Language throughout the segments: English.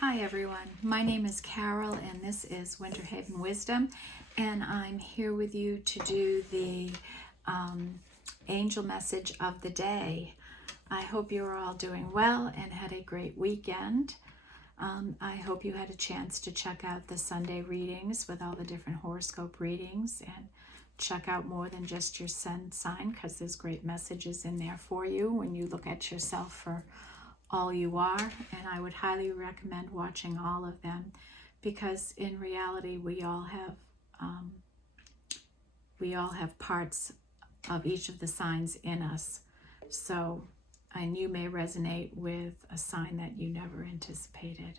Hi everyone, my name is Carol and this is Winter Haven Wisdom, and I'm here with you to do the angel message of the day. I hope you're all doing well and had a great weekend. I hope you had a chance to check out the Sunday readings with all the different horoscope readings and check out more than just your sun sign, because there's great messages in there for you when you look at yourself for all you are. And I would highly recommend watching all of them, because in reality we all have parts of each of the signs in us. So, and you may resonate with a sign that you never anticipated.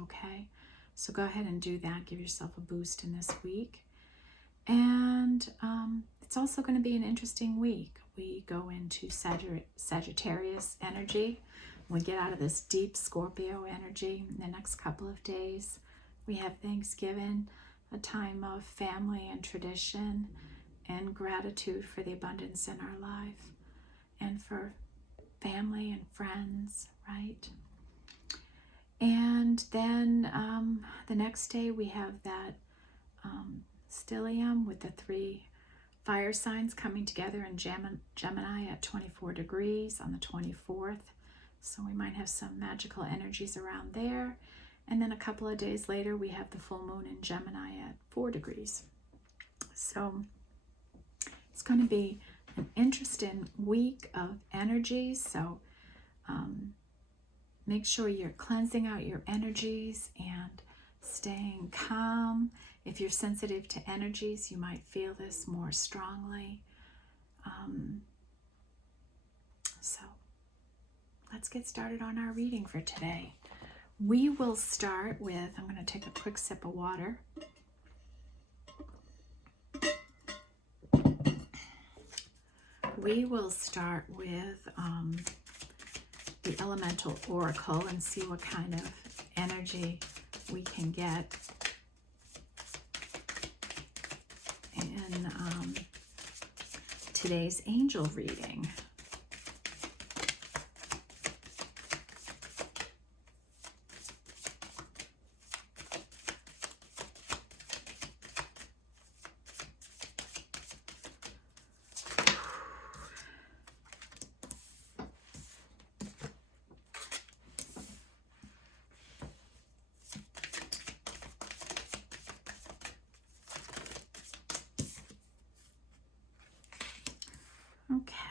Okay, so go ahead and do that. Give yourself a boost in this week. And it's also going to be an interesting week. We go into Sagittarius energy. We get out of this deep Scorpio energy in the next couple of days. We have Thanksgiving, a time of family and tradition and gratitude for the abundance in our life and for family and friends, right? And then the next day we have that stellium with the three fire signs coming together in Gemini at 24 degrees on the 24th. So we might have some magical energies around there. And then a couple of days later, we have the full moon in Gemini at 4 degrees. So it's going to be an interesting week of energies. So make sure you're cleansing out your energies and staying calm. If you're sensitive to energies, you might feel this more strongly. So let's get started on our reading for today. We will start with, I'm going to take a quick sip of water. We will start with the Elemental Oracle and see what kind of energy we can get in today's angel reading.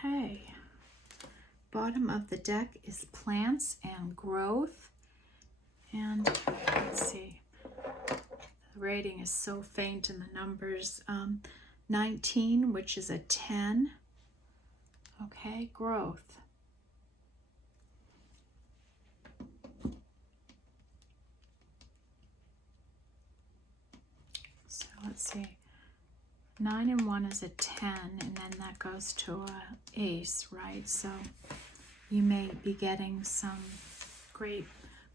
Okay, bottom of the deck is plants and growth. And let's see, the rating is so faint in the numbers. 19, which is a 10. Okay, growth. So let's see. 9 and 1 is a 10, and then that goes to a ace, right? So you may be getting some great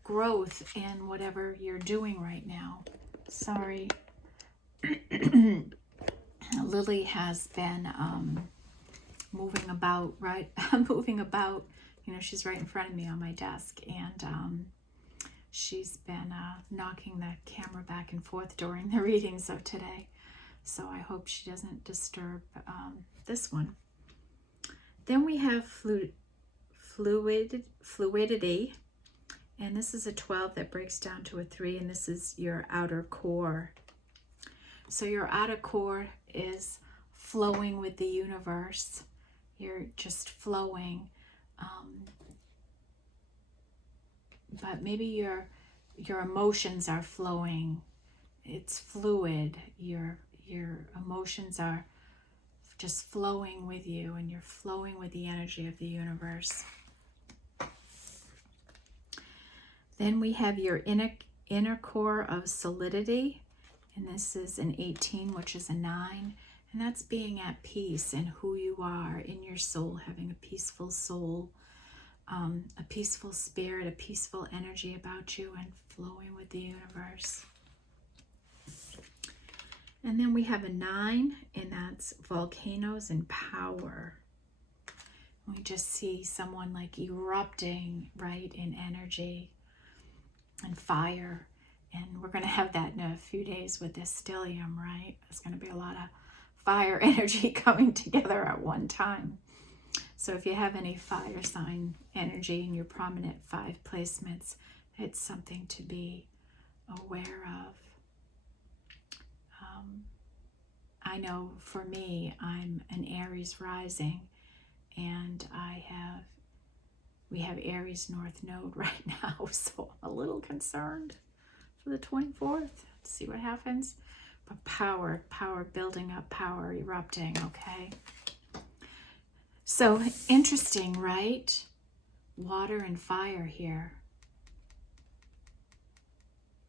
growth in whatever you're doing right now. Sorry. Lily has been moving about, right? Moving about. You know, she's right in front of me on my desk, and she's been knocking the camera back and forth during the readings of today. So I hope she doesn't disturb this one. Then we have fluidity, and this is a 12 that breaks down to a 3, and this is your outer core. So your outer core is flowing with the universe. You're just flowing, but maybe your emotions are flowing. It's fluid. Your emotions are just flowing with you, and you're flowing with the energy of the universe. Then we have your inner core of solidity, and this is an 18, which is a 9, and that's being at peace in who you are, in your soul, having a peaceful soul, a peaceful spirit, a peaceful energy about you, and flowing with the universe. And then we have a 9, and that's volcanoes and power. We just see someone like erupting, right, in energy. and fire. And we're going to have that in a few days with this stellium, right? There's going to be a lot of fire energy coming together at one time. So if you have any fire sign energy in your prominent 5 placements, it's something to be aware of. I know for me, I'm an Aries rising, and we have Aries North Node right now, so I'm a little concerned for the 24th. Let's see what happens. But power building up, power erupting, okay? So interesting, right? Water and fire here,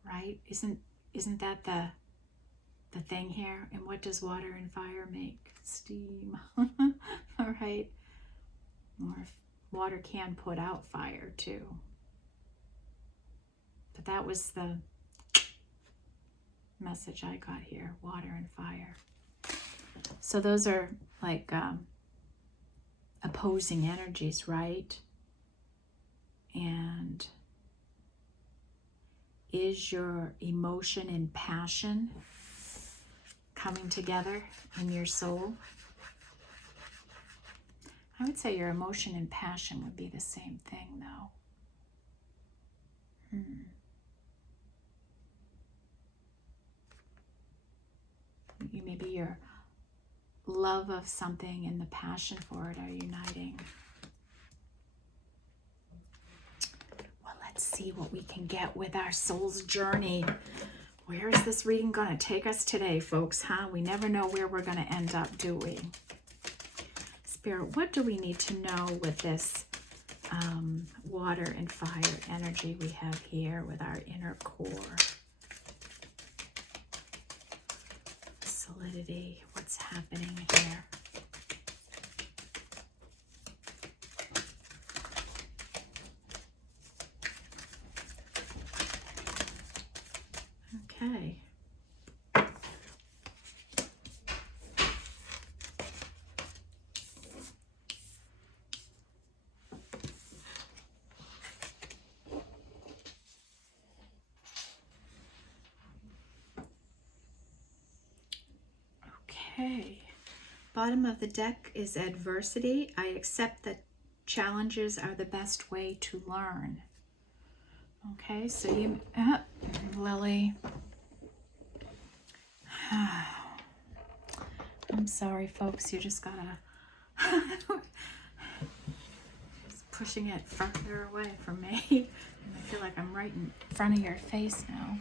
right? Isn't that the thing here? And what does water and fire make? Steam. All right. Or water can put out fire too. But that was the message I got here, water and fire. So those are like opposing energies, right? And is your emotion and passion coming together in your soul? I would say your emotion and passion would be the same thing, though. Maybe your love of something and the passion for it are uniting. Well, let's see what we can get with our soul's journey. Where is this reading going to take us today, folks, huh? We never know where we're going to end up, do we? Spirit, what do we need to know with this water and fire energy we have here with our inner core? Solidity, what's happening here? Okay. Okay. Bottom of the deck is adversity. I accept that challenges are the best way to learn. Okay, so you, Lily. I'm sorry, folks. You just gotta just pushing it further away from me. And I feel like I'm right in front of your face now.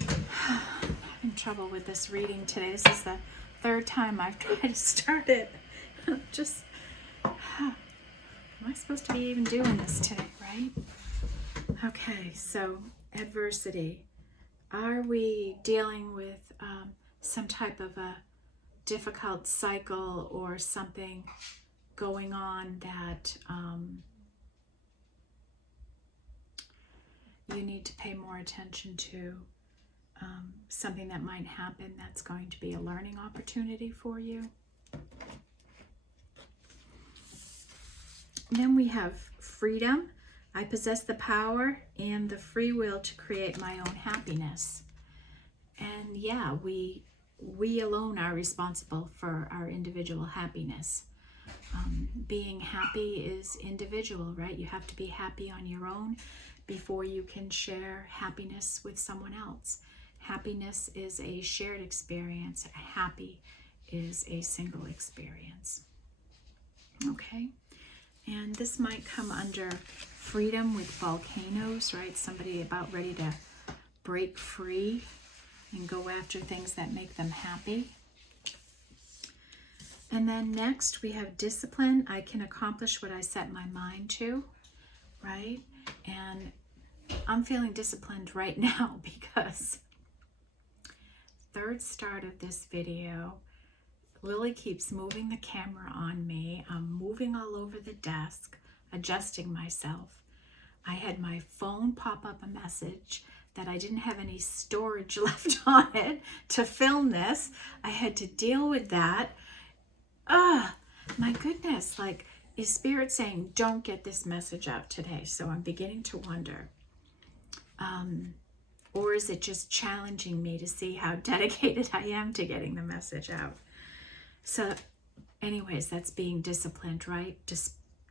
I'm having trouble with this reading today. This is the 3rd time I've tried to start it. Just, am I supposed to be even doing this today, right? Okay, so adversity. Are we dealing with some type of a difficult cycle or something going on that you need to pay more attention to? Something that might happen that's going to be a learning opportunity for you. Then we have freedom. I possess the power and the free will to create my own happiness. And yeah, we alone are responsible for our individual happiness. Being happy is individual, right? You have to be happy on your own before you can share happiness with someone else. Happiness is a shared experience. Happy is a single experience. Okay? And this might come under freedom with volcanoes, right? Somebody about ready to break free and go after things that make them happy. And then next we have discipline. I can accomplish what I set my mind to, right? And I'm feeling disciplined right now because 3rd start of this video, Lily keeps moving the camera on me. I'm moving all over the desk, adjusting myself. I had my phone pop up a message that I didn't have any storage left on it to film this. I had to deal with that. My goodness, like is Spirit saying, don't get this message out today? So I'm beginning to wonder. Or is it just challenging me to see how dedicated I am to getting the message out? So anyways, that's being disciplined, right?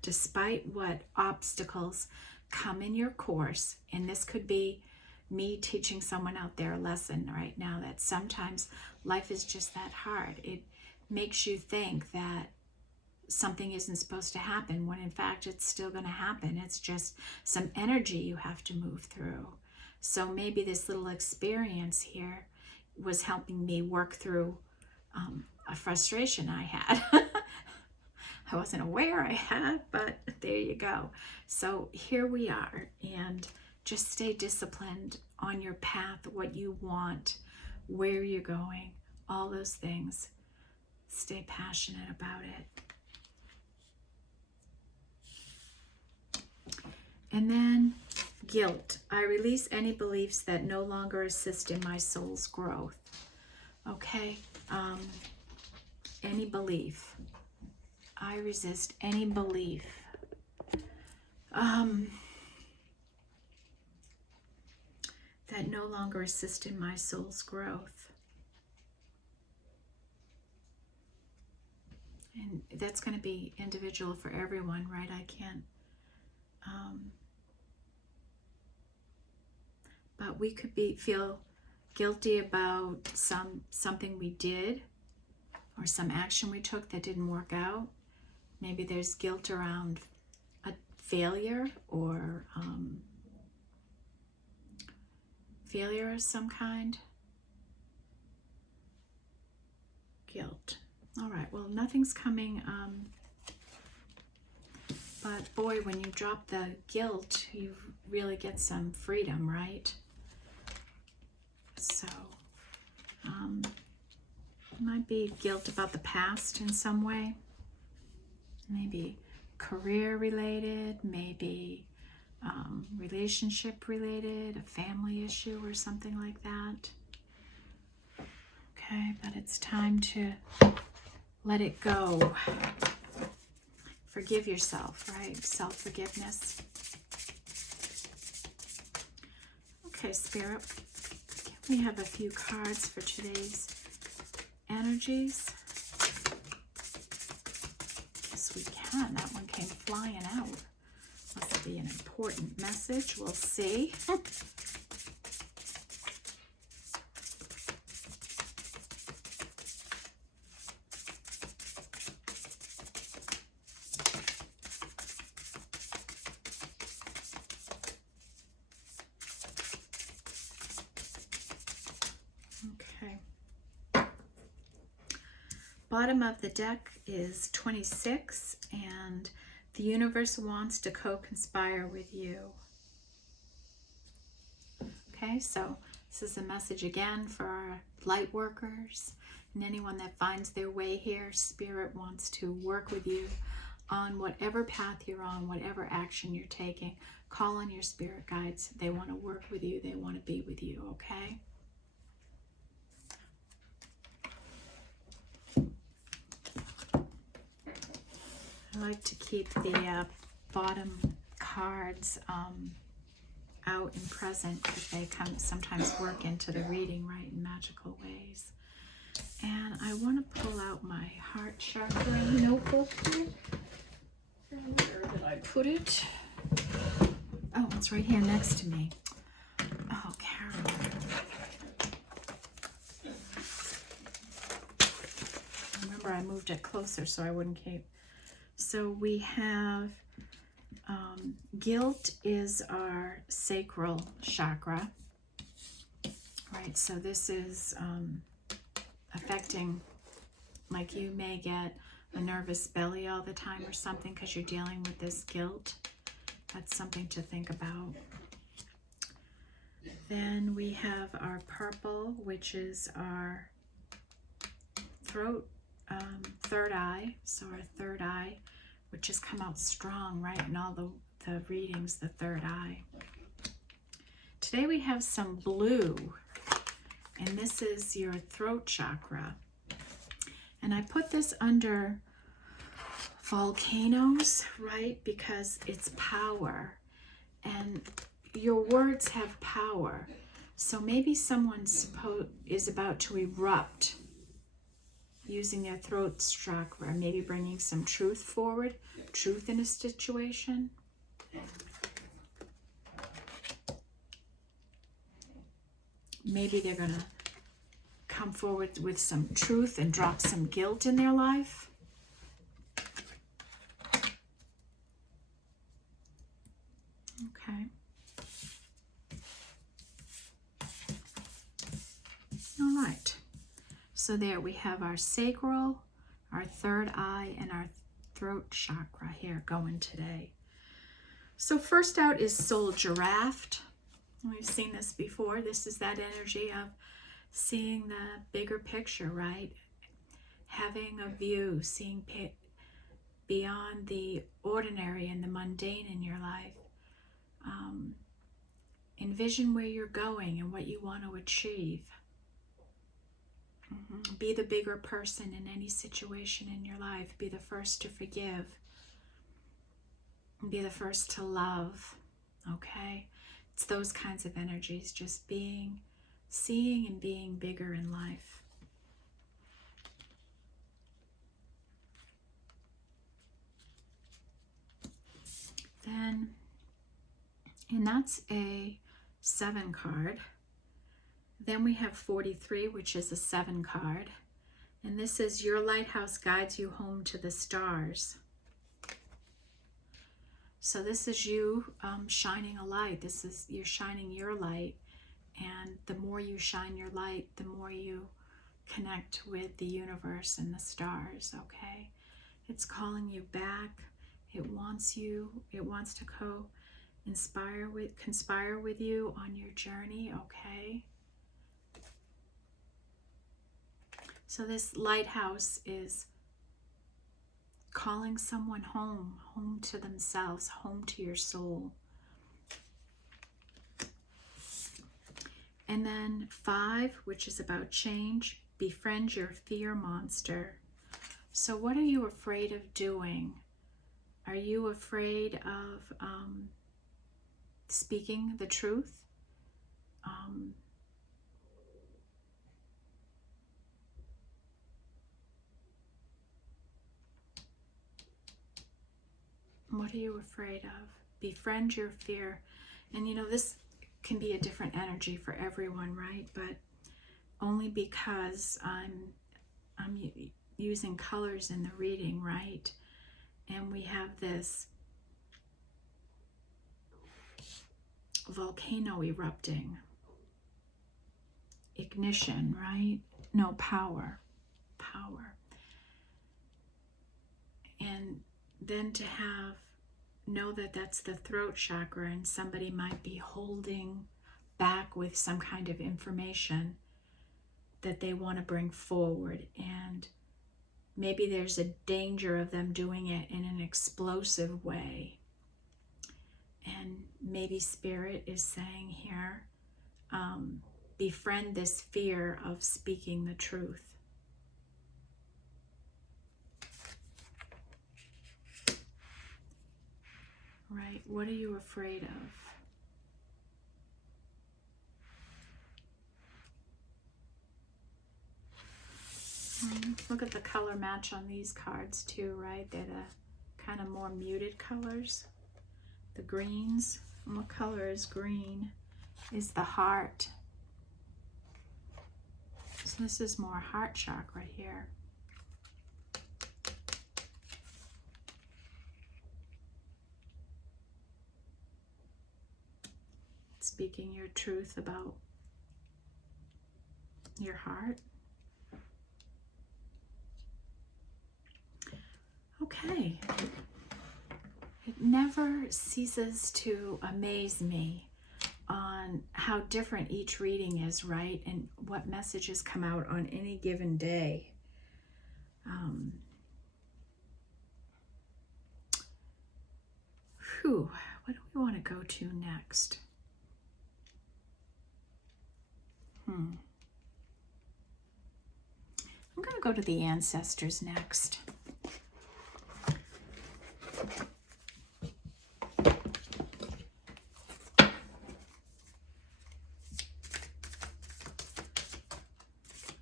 Despite what obstacles come in your course, and this could be me teaching someone out there a lesson right now, that sometimes life is just that hard. It makes you think that something isn't supposed to happen when in fact it's still going to happen. It's just some energy you have to move through. So maybe this little experience here was helping me work through a frustration I had. I wasn't aware I had, but there you go. So here we are, and just stay disciplined on your path, what you want, where you're going, all those things. Stay passionate about it. And then guilt. I release any beliefs that no longer assist in my soul's growth. Okay, any belief. I resist any belief. That no longer assist in my soul's growth. And that's going to be individual for everyone, right? I can't. But we could feel guilty about something we did or some action we took that didn't work out. Maybe there's guilt around a failure or failure of some kind. Guilt. All right, well, nothing's coming. But boy, when you drop the guilt, you really get some freedom, right? So, might be guilt about the past in some way. Maybe career related, maybe relationship related, a family issue or something like that. Okay, but it's time to let it go. Forgive yourself, right? Self-forgiveness. Okay, Spirit, we have a few cards for today's energies. Yes, we can. That one came flying out. Must be an important message. We'll see. Bottom of the deck is 26, and the universe wants to co-conspire with you. Okay, so this is a message again for our light workers and anyone that finds their way here. Spirit wants to work with you on whatever path you're on, whatever action you're taking. Call on your spirit guides. They want to work with you. They want to be with you, okay? I like to keep the bottom cards out and present because they sometimes work into the reading, right, in magical ways. And I want to pull out my heart chakra notebook here. Where did I put it? Oh, it's right here next to me. Oh, Carol. Remember, I moved it closer so I wouldn't keep. So we have guilt is our sacral chakra, right? So this is affecting, like you may get a nervous belly all the time or something because you're dealing with this guilt. That's something to think about. Then we have our purple, which is our throat, third eye. So our third eye, which has come out strong, right, in all the readings, the third eye. Today we have some blue, and this is your throat chakra. And I put this under volcanoes, right? Because it's power, and your words have power. So maybe someone is about to erupt using their throat chakra, maybe bringing some truth forward, truth in a situation. Maybe they're going to come forward with some truth and drop some guilt in their life. Okay. All right. So there we have our sacral, our third eye, and our throat chakra here going today. So first out is Soul Giraffe. We've seen this before. This is that energy of seeing the bigger picture, right? Having a view, seeing beyond the ordinary and the mundane in your life. Envision where you're going and what you want to achieve. Be the bigger person in any situation in your life. Be the first to forgive. Be the first to love. Okay? It's those kinds of energies, just seeing and being bigger in life. Then, and that's a 7 card. Then we have 43, which is a 7 card. And this is your lighthouse guides you home to the stars. So this is you shining a light. This is you're shining your light. And the more you shine your light, the more you connect with the universe and the stars, okay? It's calling you back. It wants to conspire with you on your journey, okay? So this lighthouse is calling someone home to themselves, home to your soul. And then 5, which is about change, befriend your fear monster. So what are you afraid of doing? Are you afraid of speaking the truth? What are you afraid of? Befriend your fear. And you know, this can be a different energy for everyone, right? But only because I'm using colors in the reading, right? And we have this volcano erupting. Ignition, right? No, power. And then to know that that's the throat chakra, and somebody might be holding back with some kind of information that they want to bring forward, and maybe there's a danger of them doing it in an explosive way. And maybe Spirit is saying here, befriend this fear of speaking the truth. Right? What are you afraid of? Look at the color match on these cards too, right? They're the kind of more muted colors. The greens. And what color is green? Is the heart. So this is more heart chakra here. Speaking your truth about your heart. Okay. It never ceases to amaze me on how different each reading is, right? And what messages come out on any given day. What do we want to go to next? I'm going to go to the ancestors next. A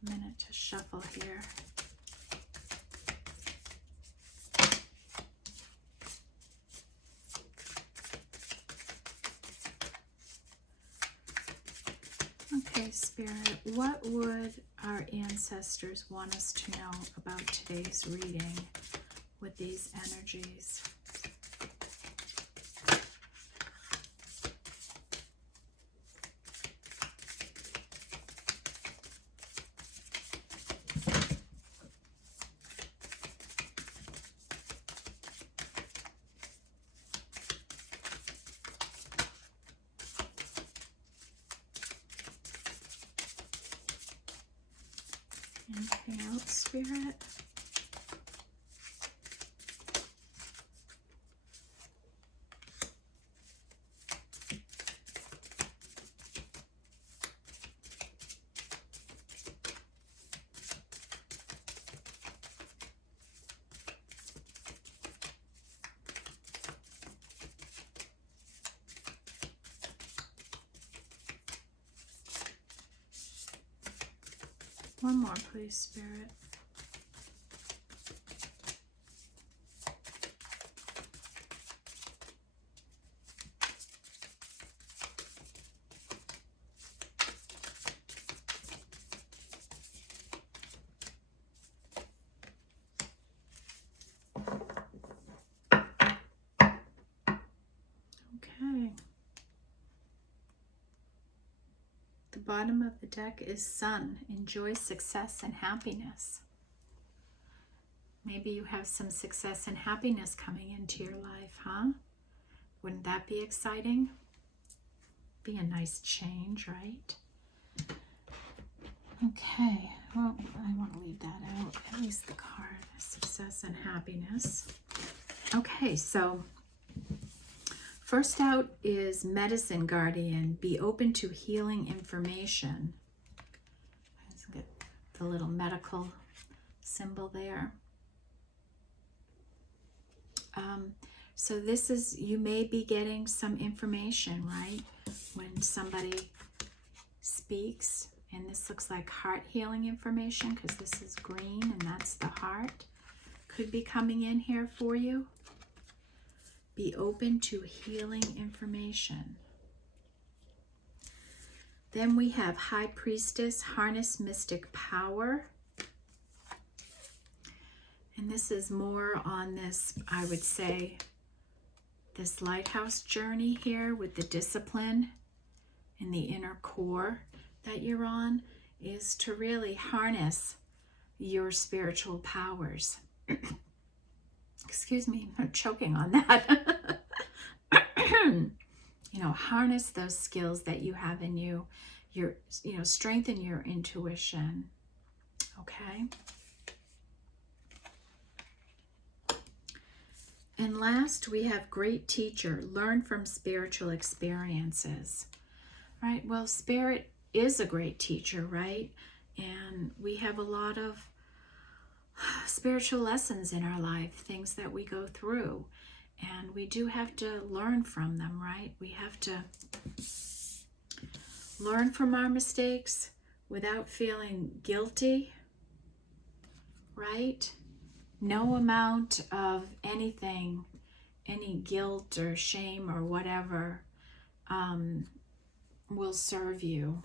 minute to shuffle here. Okay, Spirit, what would our ancestors want us to know about today's reading with these energies? Anything else, Spirit? One more, please, Spirit. Okay. The bottom of the deck is Sun. Enjoy success and happiness. Maybe you have some success and happiness coming into your life, huh? Wouldn't that be exciting? Be a nice change, right? Okay, well, I want to leave that out. At least the card, success and happiness. Okay, so first out is Medicine Guardian. Be open to healing information. Let's get the little medical symbol there. So this is, you may be getting some information, right? When somebody speaks, and this looks like heart healing information because this is green and that's the heart. Could be coming in here for you. Be open to healing information. Then we have High Priestess, harness mystic power. And this is more on this, I would say, this lighthouse journey here with the discipline and the inner core that you're on, is to really harness your spiritual powers. Excuse me, I'm choking on that. You know, harness those skills that you have in you. Strengthen your intuition. Okay. And last, we have Great Teacher. Learn from spiritual experiences. Right? Well, Spirit is a great teacher, right? And we have a lot of spiritual lessons in our life, things that we go through. And we do have to learn from them, right? We have to learn from our mistakes without feeling guilty, right? No amount of anything, any guilt or shame or whatever, will serve you,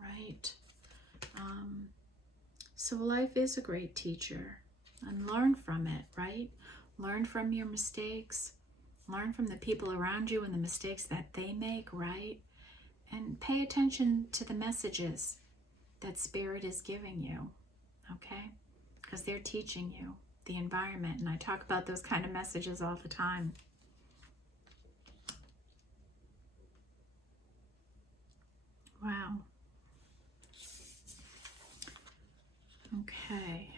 right? So life is a great teacher, and learn from it, right? Learn from your mistakes, learn from the people around you and the mistakes that they make, right? And pay attention to the messages that Spirit is giving you, okay? Because they're teaching you the environment, and I talk about those kind of messages all the time. Wow. Okay.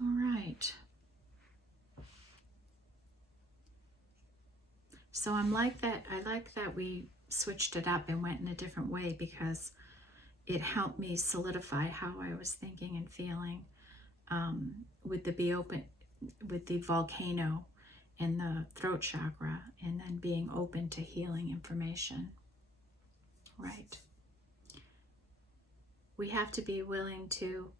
All right. So I like that we switched it up and went in a different way, because it helped me solidify how I was thinking and feeling with the volcano in the throat chakra, and then being open to healing information. Right. We have to be willing to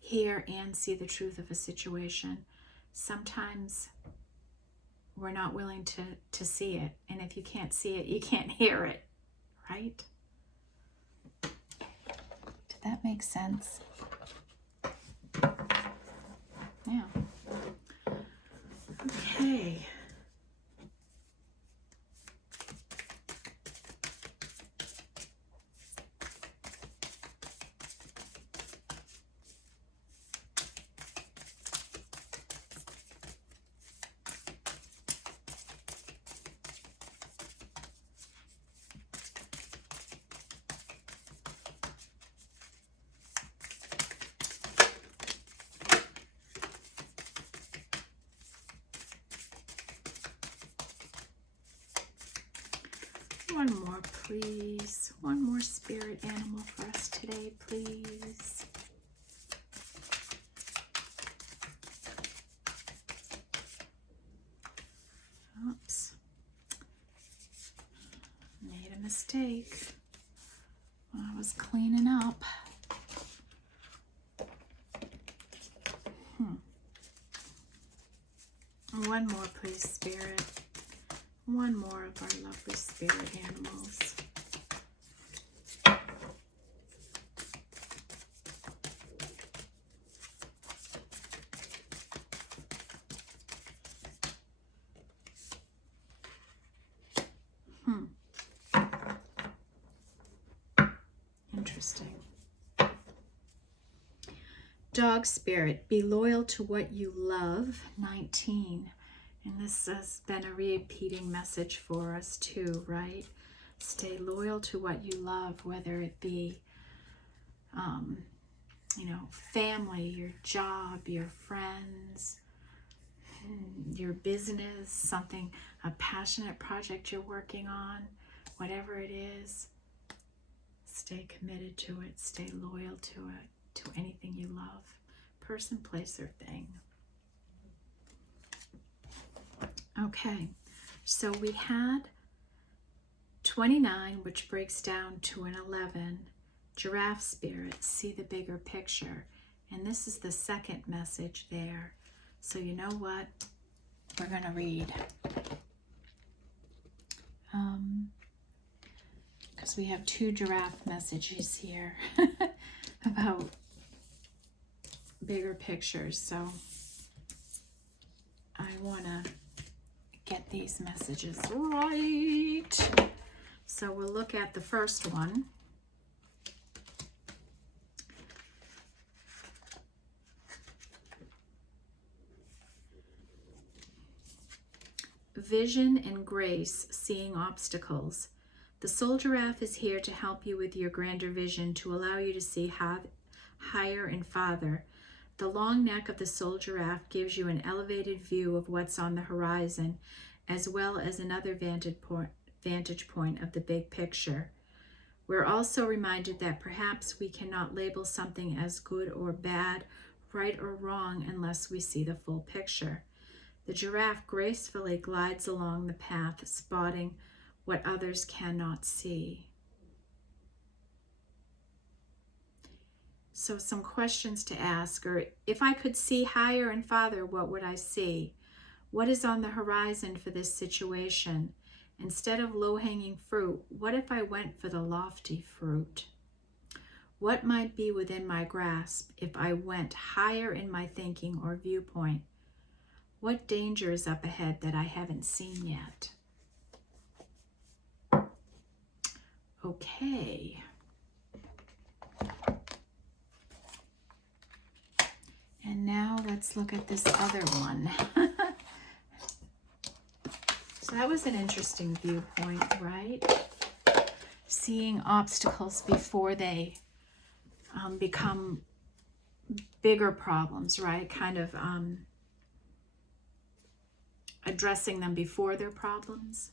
hear and see the truth of a situation. Sometimes we're not willing to see it, and if you can't see it, you can't hear it, right? Did that make sense? Yeah. Okay. One more, please. One more spirit animal for us today, please. Oops. Made a mistake when I was cleaning up. One more, please, Spirit. One more of our lovely spirit animals. Interesting. Dog spirit, be loyal to what you love, 19. And this has been a repeating message for us too, right? Stay loyal to what you love, whether it be, family, your job, your friends, your business, something, a passionate project you're working on, whatever it is. Stay committed to it. Stay loyal to it, to anything you love, person, place, or thing. Okay, so we had 29, which breaks down to an 11. Giraffe spirit, see the bigger picture. And this is the second message there. So you know what? We're going to read. Because we have 2 giraffe messages here about bigger pictures. So I want to get these messages right. So we'll look at the first one. Vision and grace, seeing obstacles. The soul giraffe is here to help you with your grander vision, to allow you to see higher and farther. The long neck of the soul giraffe gives you an elevated view of what's on the horizon, as well as another vantage point of the big picture. We're also reminded that perhaps we cannot label something as good or bad, right or wrong, unless we see the full picture. The giraffe gracefully glides along the path, spotting what others cannot see. So some questions to ask are, if I could see higher and farther, what would I see? What is on the horizon for this situation? Instead of low-hanging fruit, what if I went for the lofty fruit? What might be within my grasp if I went higher in my thinking or viewpoint? What danger is up ahead that I haven't seen yet? Okay. And now let's look at this other one. So that was an interesting viewpoint, right? Seeing obstacles before they become bigger problems, right? Kind of addressing them before they're problems.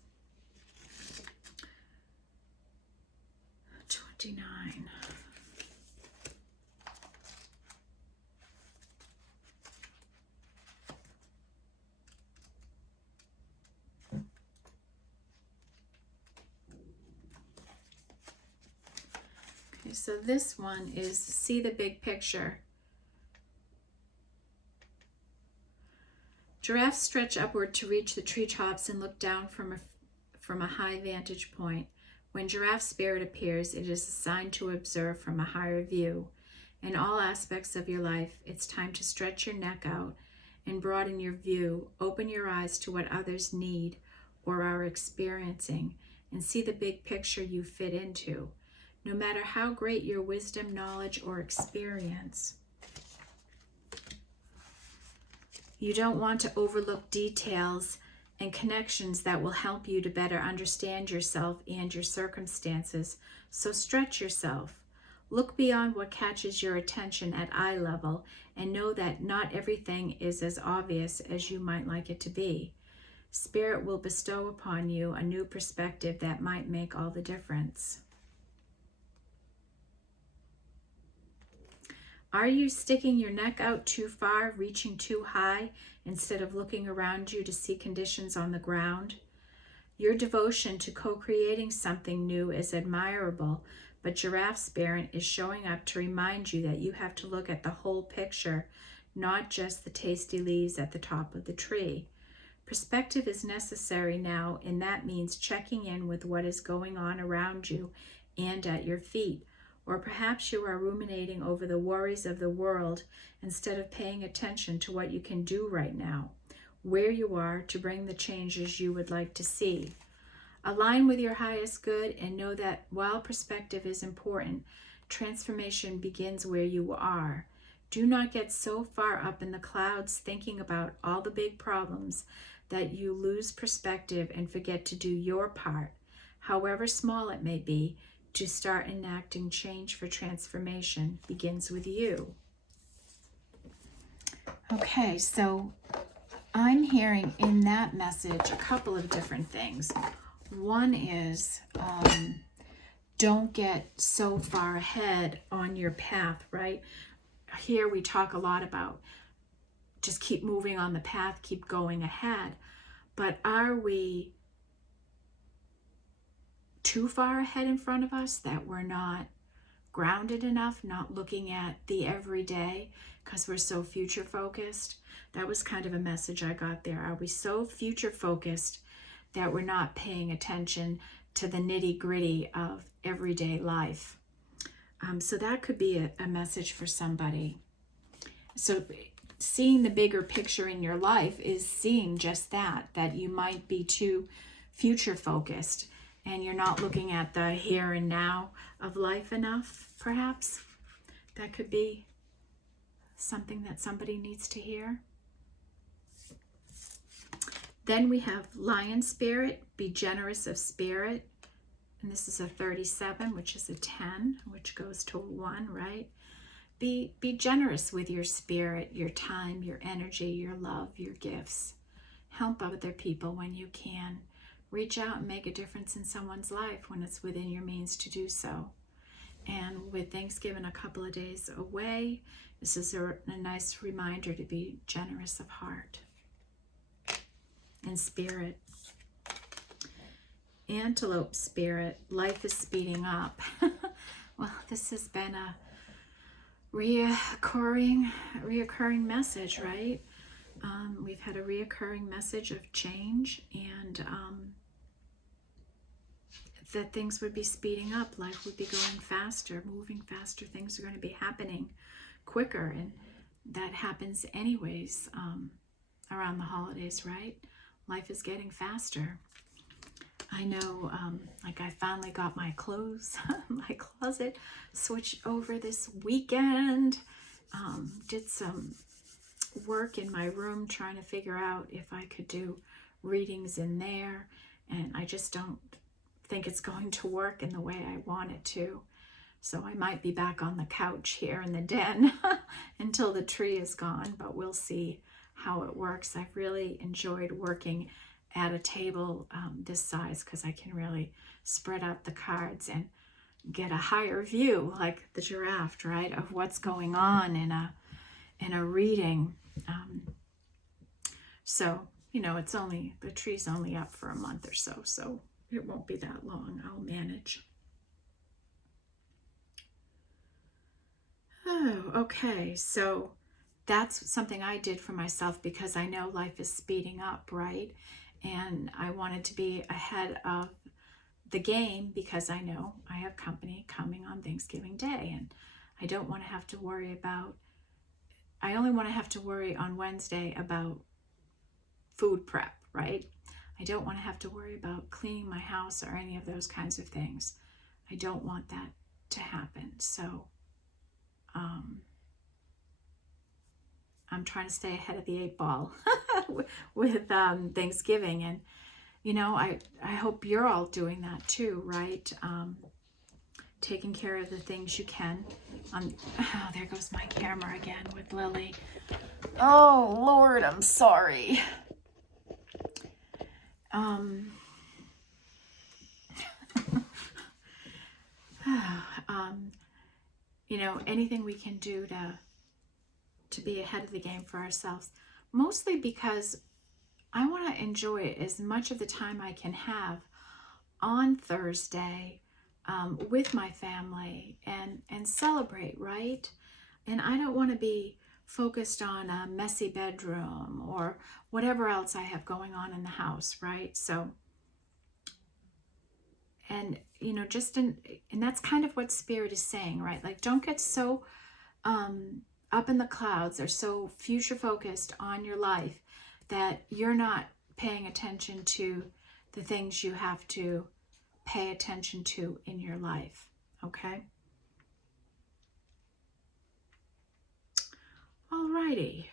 59. Okay, so this one is see the big picture. Giraffes stretch upward to reach the treetops and look down from a high vantage point. When giraffe spirit appears, it is a sign to observe from a higher view. In all aspects of your life, it's time to stretch your neck out and broaden your view, open your eyes to what others need or are experiencing, and see the big picture you fit into, no matter how great your wisdom, knowledge, or experience. You don't want to overlook details and connections that will help you to better understand yourself and your circumstances, so stretch yourself. Look beyond what catches your attention at eye level and know that not everything is as obvious as you might like it to be. Spirit will bestow upon you a new perspective that might make all the difference. Are you sticking your neck out too far, reaching too high, instead of looking around you to see conditions on the ground? Your devotion to co-creating something new is admirable, but Giraffe Spirit is showing up to remind you that you have to look at the whole picture, not just the tasty leaves at the top of the tree. Perspective is necessary now, and that means checking in with what is going on around you and at your feet. Or perhaps you are ruminating over the worries of the world instead of paying attention to what you can do right now, where you are to bring the changes you would like to see. Align with your highest good and know that while perspective is important, transformation begins where you are. Do not get so far up in the clouds thinking about all the big problems that you lose perspective and forget to do your part, however small it may be. To start enacting change for transformation begins with you. Okay, so I'm hearing in that message a couple of different things. One is don't get so far ahead on your path, right? Here we talk a lot about just keep moving on the path, keep going ahead. But are we too far ahead in front of us that we're not grounded enough, not looking at the everyday because we're so future focused? That was kind of a message I got there. Are we so future focused that we're not paying attention to the nitty gritty of everyday life? So that could be a message for somebody. So seeing the bigger picture in your life is seeing just that you might be too future focused and you're not looking at the here and now of life enough, perhaps. That could be something that somebody needs to hear. Then we have Lion Spirit, be generous of spirit. And this is a 37, which is a 10, which goes to a 1, right? Be generous with your spirit, your time, your energy, your love, your gifts. Help other people when you can. Reach out and make a difference in someone's life when it's within your means to do so. And with Thanksgiving a couple of days away, this is a nice reminder to be generous of heart and spirit. Antelope Spirit, life is speeding up. Well, this has been a reoccurring message, right? We've had a reoccurring message of change and that things would be speeding up, life would be going faster, moving faster, things are going to be happening quicker, and that happens anyways around the holidays, right? Life is getting faster. I know, like I finally got my clothes, my closet switched over this weekend, did some work in my room trying to figure out if I could do readings in there, and I just don't think it's going to work in the way I want it to. So I might be back on the couch here in the den until the tree is gone, but we'll see how it works. I've really enjoyed working at a table this size because I can really spread out the cards and get a higher view, like the giraffe, right, of what's going on in a reading. So, you know, the tree's only up for a month or so, so it won't be that long. I'll manage. Oh, okay. So that's something I did for myself because I know life is speeding up, right? And I wanted to be ahead of the game because I know I have company coming on Thanksgiving Day, and I don't want to have to worry about, I only want to have to worry on Wednesday about food prep, right? I don't want to have to worry about cleaning my house or any of those kinds of things. I don't want that to happen. So I'm trying to stay ahead of the 8 ball with Thanksgiving. And, you know, I hope you're all doing that too, right? Taking care of the things you can. Oh, there goes my camera again with Lily. Oh, Lord, I'm sorry. You know, anything we can do to be ahead of the game for ourselves, mostly because I want to enjoy as much of the time I can have on Thursday with my family and celebrate, right? And I don't want to be focused on a messy bedroom or whatever else I have going on in the house, right? So, and you know, and that's kind of what Spirit is saying, right? Like, don't get so up in the clouds or so future focused on your life that you're not paying attention to the things you have to pay attention to in your life, okay? Alrighty,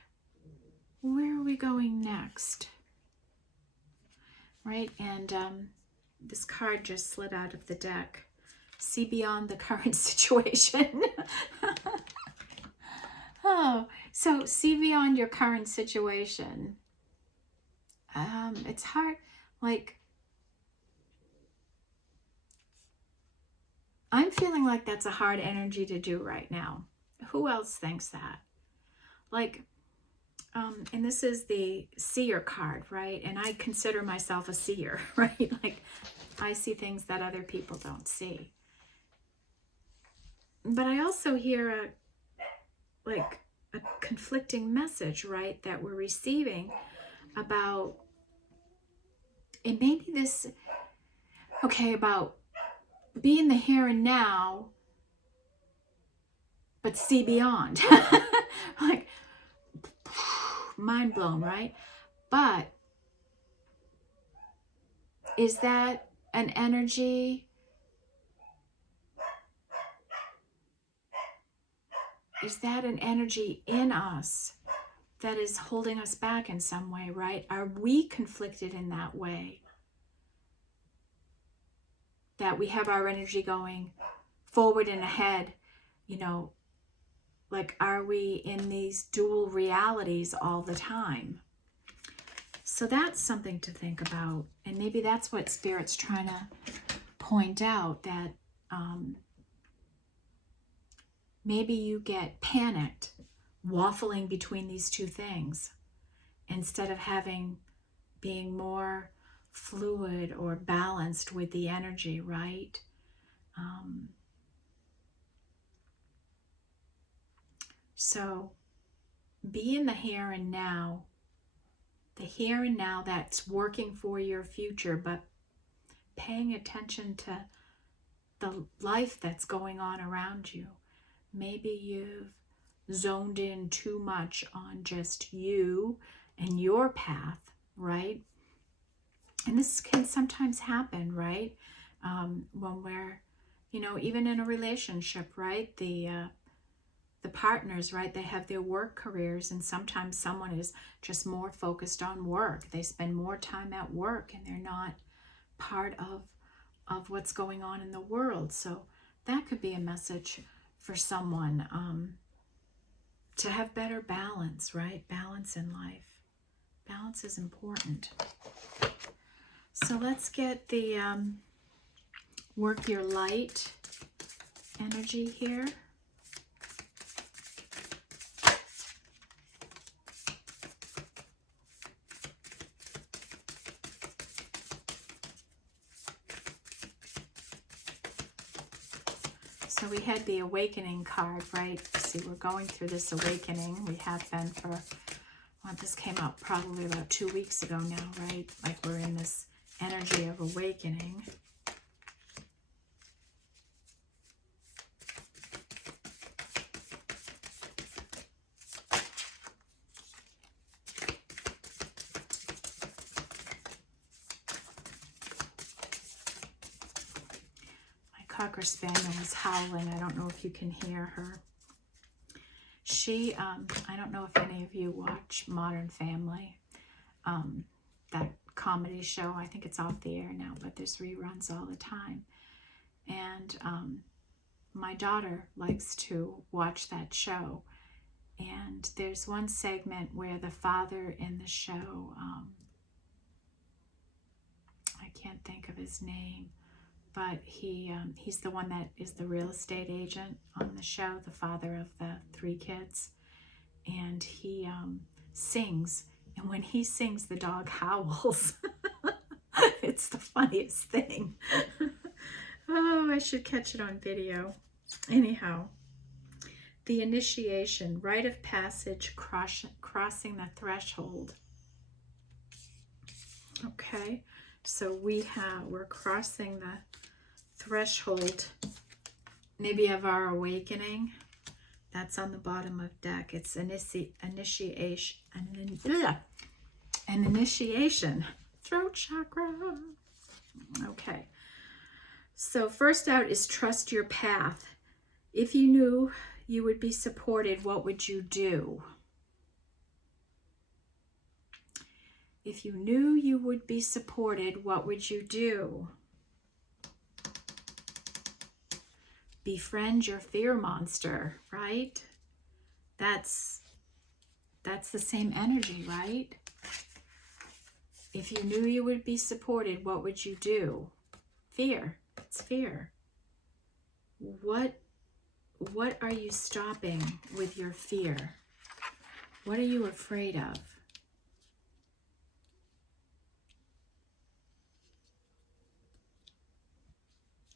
where are we going next? Right, and this card just slid out of the deck. See beyond the current situation. Oh, so see beyond your current situation. It's hard, like, I'm feeling like that's a hard energy to do right now. Who else thinks that? Like, and this is the seer card, right? And I consider myself a seer, right? Like, I see things that other people don't see. But I also hear a conflicting message, right, that we're receiving about, and maybe this, okay, about be in the here and now, but see beyond. Like, mind blown, right? But is that an energy? Is that an energy in us that is holding us back in some way, right? Are we conflicted in that way? That we have our energy going forward and ahead, you know, like, are we in these dual realities all the time? So that's something to think about. And maybe that's what Spirit's trying to point out, that maybe you get panicked waffling between these two things instead of being more fluid or balanced with the energy, right? So be in the here and now, the here and now that's working for your future, but paying attention to the life that's going on around you. Maybe you've zoned in too much on just you and your path, right? And this can sometimes happen, right? When we're, you know, even in a relationship, right? The partners, right? They have their work careers, and sometimes someone is just more focused on work. They spend more time at work, and they're not part of what's going on in the world. So that could be a message for someone to have better balance, right? Balance in life. Balance is important. So let's get the Work Your Light energy here. So we had the awakening card, right? See, we're going through this awakening. We have been for, well, this came out probably about 2 weeks ago now, right? Like we're in this energy of awakening. Cocker Spaniel is howling. I don't know if you can hear her. She, I don't know if any of you watch Modern Family, that comedy show. I think it's off the air now, but there's reruns all the time. And my daughter likes to watch that show. And there's one segment where the father in the show, I can't think of his name, but he's the one that is the real estate agent on the show, the father of the 3 kids. And he sings. And when he sings, the dog howls. It's the funniest thing. Oh, I should catch it on video. Anyhow, the initiation, rite of passage, crossing the threshold. Okay, so we're crossing the threshold, maybe of our awakening. That's on the bottom of deck. It's initiation, an initiation, throat chakra. Okay, so first out is trust your path. If you knew you would be supported, what would you do? If you knew you would be supported, what would you do? Befriend your fear monster, right? That's the same energy, right? If you knew you would be supported, what would you do? Fear. It's fear. What are you stopping with your fear? What are you afraid of?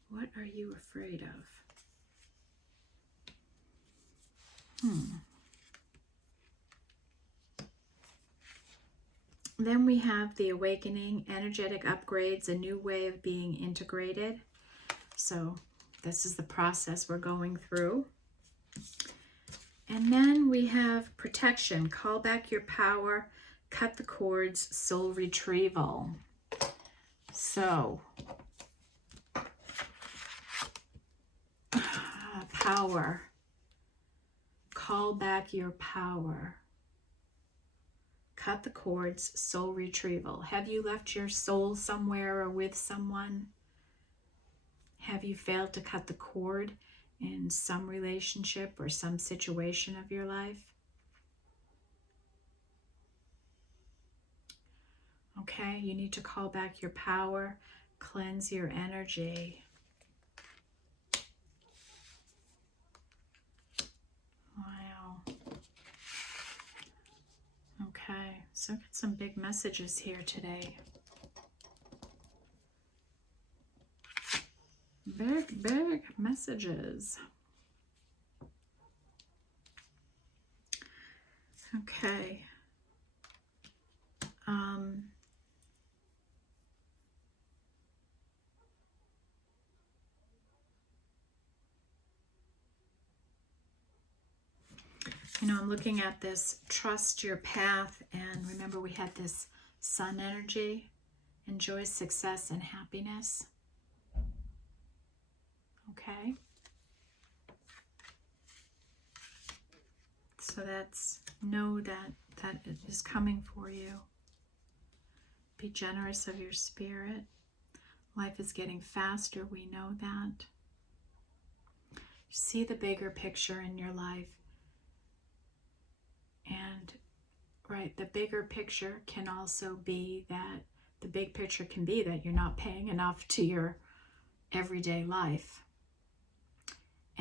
What are you afraid of? Then we have the awakening, energetic upgrades, a new way of being integrated. So this is the process we're going through. And then we have protection, call back your power, cut the cords, soul retrieval. So power, call back your power. Cut the cords, soul retrieval. Have you left your soul somewhere or with someone? Have you failed to cut the cord in some relationship or some situation of your life? Okay, you need to call back your power, cleanse your energy. Wow. Okay, so get some big messages here today. Big messages. Okay. You know, I'm looking at this, trust your path, and remember we had this sun energy, enjoy success and happiness. Okay. So know that it is coming for you. Be generous of your spirit. Life is getting faster, we know that. See the bigger picture in your life. And, right, the bigger picture can also be that, the big picture can be that you're not paying enough to your everyday life.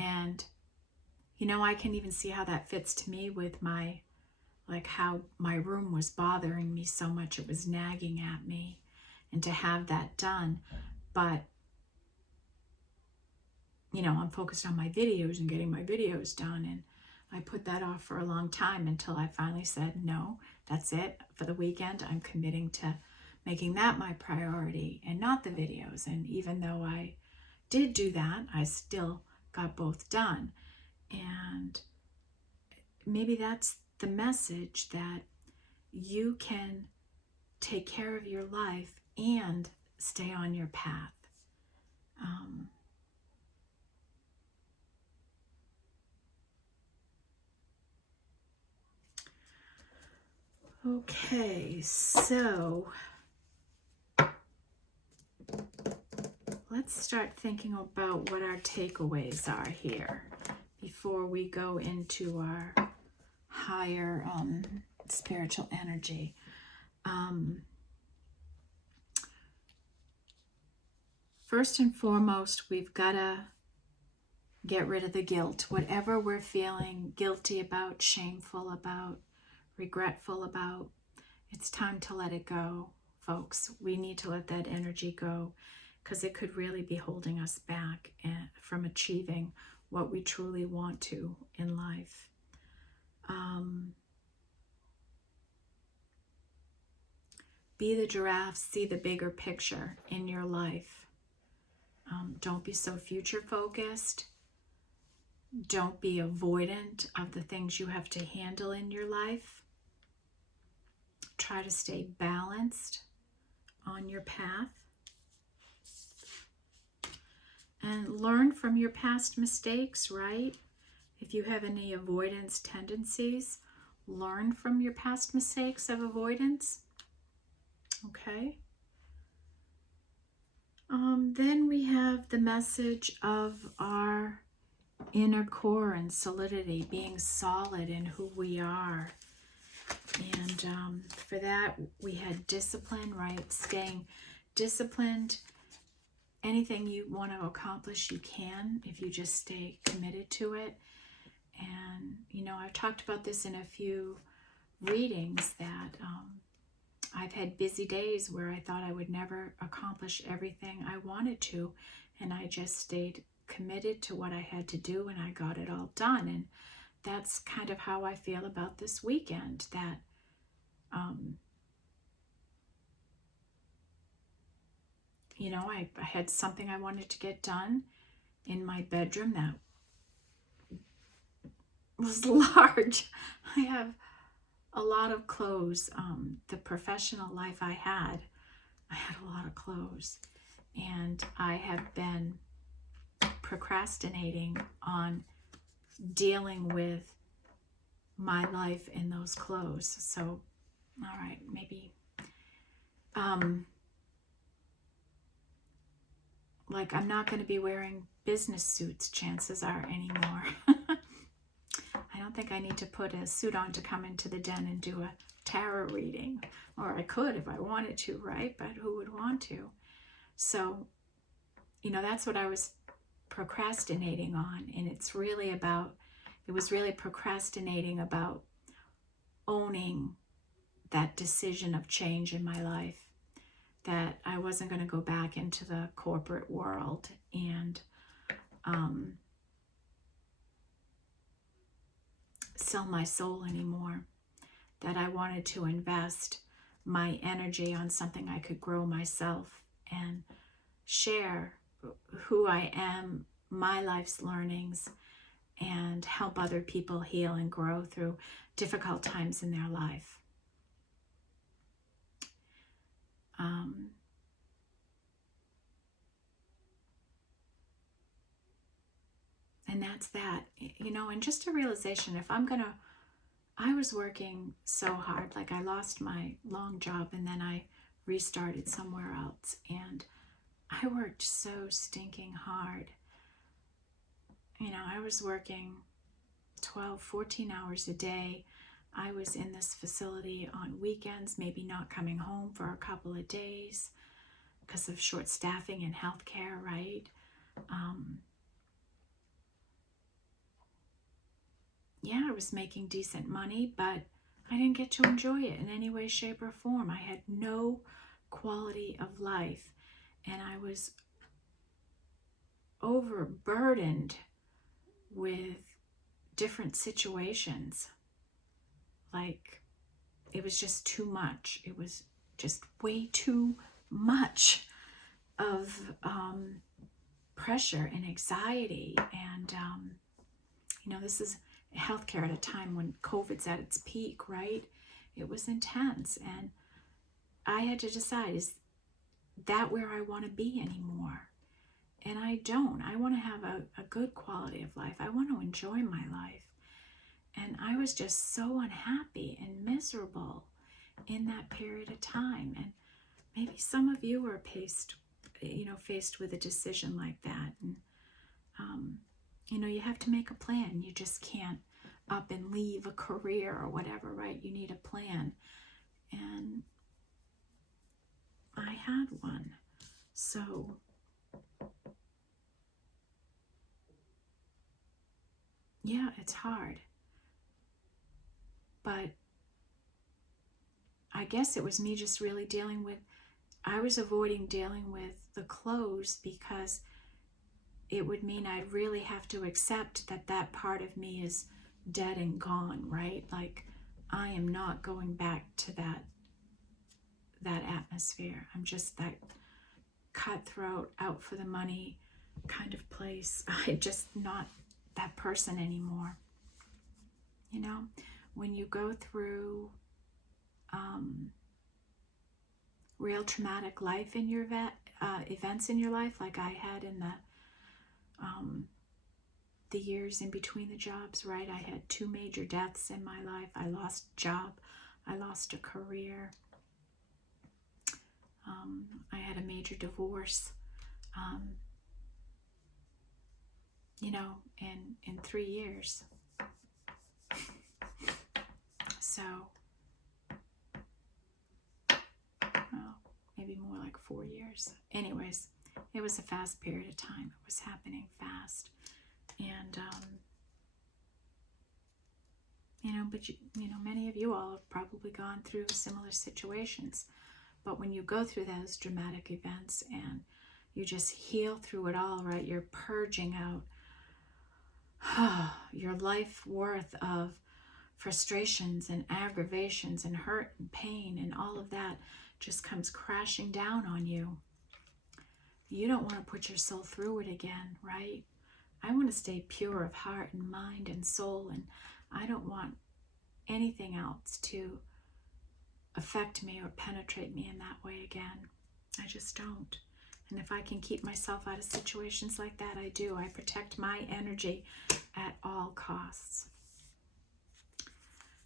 And, you know, I can even see how that fits to me with my, like how my room was bothering me so much. It was nagging at me, and to have that done. But, you know, I'm focused on my videos and getting my videos done. And I put that off for a long time until I finally said, no, that's it. For the weekend, I'm committing to making that my priority and not the videos. And even though I did do that, I still got both done. And maybe that's the message, that you can take care of your life and stay on your path. Okay, so let's start thinking about what our takeaways are here before we go into our higher spiritual energy. First and foremost, we've got to get rid of the guilt. Whatever we're feeling guilty about, shameful about, regretful about, it's time to let it go, folks. We need to let that energy go, because it could really be holding us back from achieving what we truly want to in life. Be the giraffe, see the bigger picture in your life. Don't be so future focused. Don't be avoidant of the things you have to handle in your life. Try to stay balanced on your path. And learn from your past mistakes, right? If you have any avoidance tendencies, learn from your past mistakes of avoidance. Okay. Then we have the message of our inner core and solidity, being solid in who we are. And for that, we had discipline, right? Staying disciplined. Anything you want to accomplish, you can, if you just stay committed to it. And, you know, I've talked about this in a few readings, that I've had busy days where I thought I would never accomplish everything I wanted to, and I just stayed committed to what I had to do, and I got it all done. And that's kind of how I feel about this weekend, that you know, I had something I wanted to get done in my bedroom that was large. I have a lot of clothes. The professional life I had a lot of clothes, and I have been procrastinating on dealing with my life in those clothes. So, all right, maybe like I'm not going to be wearing business suits, chances are, anymore. I don't think I need to put a suit on to come into the den and do a tarot reading. Or I could if I wanted to, right? But who would want to? So, you know, that's what I was procrastinating on. And it was really procrastinating about owning that decision of change in my life, that I wasn't going to go back into the corporate world and sell my soul anymore, that I wanted to invest my energy on something I could grow myself and share who I am, my life's learnings, and help other people heal and grow through difficult times in their life. And that's that, you know, and just a realization, I was working so hard, like I lost my long job and then I restarted somewhere else, and I worked so stinking hard. You know, I was working 12, 14 hours a day. I was in this facility on weekends, maybe not coming home for a couple of days because of short staffing in healthcare, right? yeah, I was making decent money, but I didn't get to enjoy it in any way, shape, or form. I had no quality of life, and I was overburdened with different situations. Like, it was just too much. It was just way too much of pressure and anxiety. And, this is healthcare at a time when COVID's at its peak, right? It was intense. And I had to decide, is that where I want to be anymore? And I don't. I want to have a good quality of life. I want to enjoy my life. And I was just so unhappy and miserable in that period of time. And maybe some of you are faced with a decision like that. And, you have to make a plan. You just can't up and leave a career or whatever, right? You need a plan. And I had one. So yeah, it's hard. But I guess it was me just really I was avoiding dealing with the clothes because it would mean I'd really have to accept that part of me is dead and gone, right? Like, I am not going back to that atmosphere. I'm just that cutthroat, out for the money kind of place. I'm just not that person anymore. When you go through real traumatic life in your events in your life, like I had in the years in between the jobs, right? I had 2 major deaths in my life. I lost a job. I lost a career. I had a major divorce. In 3 years. So, well, maybe more like 4 years. Anyways, it was a fast period of time. It was happening fast. And, but many of you all have probably gone through similar situations. But when you go through those dramatic events and you just heal through it all, right? You're purging out your life worth of frustrations and aggravations and hurt and pain, and all of that just comes crashing down on you. You don't want to put your soul through it again, right? I want to stay pure of heart and mind and soul, and I don't want anything else to affect me or penetrate me in that way again. I just don't. And if I can keep myself out of situations like that, I do. I protect my energy at all costs.